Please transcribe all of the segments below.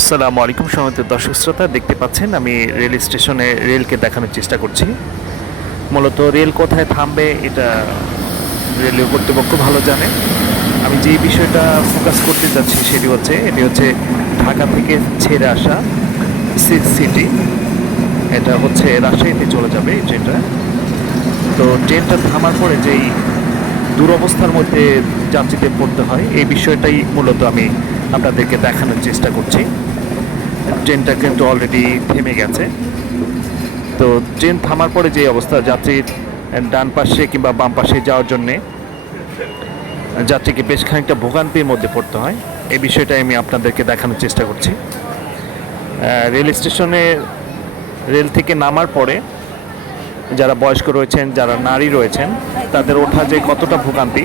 আসসালামু আলাইকুম সম্মানিত দর্শক শ্রোতা, দেখতে পাচ্ছেন আমি রেল স্টেশনে রেলকে দেখানোর চেষ্টা করছি। মূলত রেল কোথায় থামবে এটা রেলওয়ে কর্তৃপক্ষ ভালো জানে। আমি যে বিষয়টা ফোকাস করতে চাচ্ছি এটি হচ্ছে ঢাকা থেকে ছেড়ে আসা 6 সিটি। এটা হচ্ছে রাজশাহীতে চলে যাবে এই ট্রেনটা। তো ট্রেনটা থামার পরে যেই দুরবস্থার মধ্যে যাত্রীদের পড়তে হয় এই বিষয়টাই মূলত আমি আপনাদেরকে দেখানোর চেষ্টা করছি। ট্রেনটা কিন্তু অলরেডি থেমে গেছে। তো ট্রেন থামার পরে যে অবস্থা, যাত্রীর ডান পাশে কিংবা বাম পাশে যাওয়ার জন্যে যাত্রীকে বেশ খানিকটা ভোগান্তির মধ্যে পড়তে হয়, এই বিষয়টাই আমি আপনাদেরকে দেখানোর চেষ্টা করছি। রেল স্টেশনে রেল থেকে নামার পরে যারা বয়স্ক রয়েছেন, যারা নারী রয়েছেন, তাদের ওঠা যে কতটা ভোগান্তি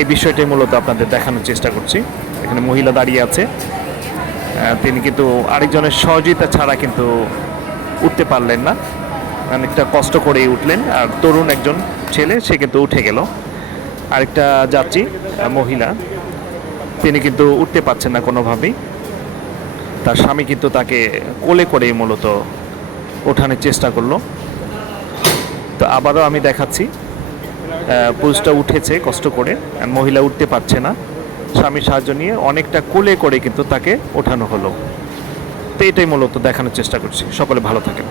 এই বিষয়টাই মূলত আপনাদের দেখানোর চেষ্টা করছি। এখানে মহিলা দাঁড়িয়ে আছে, তিনি কিন্তু আরেকজনের সহযোগিতা ছাড়া কিন্তু উঠতে পারলেন না, অনেকটা কষ্ট করেই উঠলেন। আর তরুণ একজন ছেলে, সে কিন্তু উঠে গেল। আরেকটা যাত্রী মহিলা, তিনি কিন্তু উঠতে পারছেন না কোনোভাবেই। তার স্বামী কিন্তু তাকে কোলে করেই মূলত ওঠানোর চেষ্টা করলো। তো আবারও আমি দেখাচ্ছি, পুরুষটা উঠেছে কষ্ট করে, মহিলা উঠতে পারছে না, স্বামীর সাহায্য নিয়ে অনেকটা কোলে করে কিন্তু তাকে ওঠানো হলো। তো এটাই মূলত দেখানোর চেষ্টা করছি। সকলে ভালো থাকেন।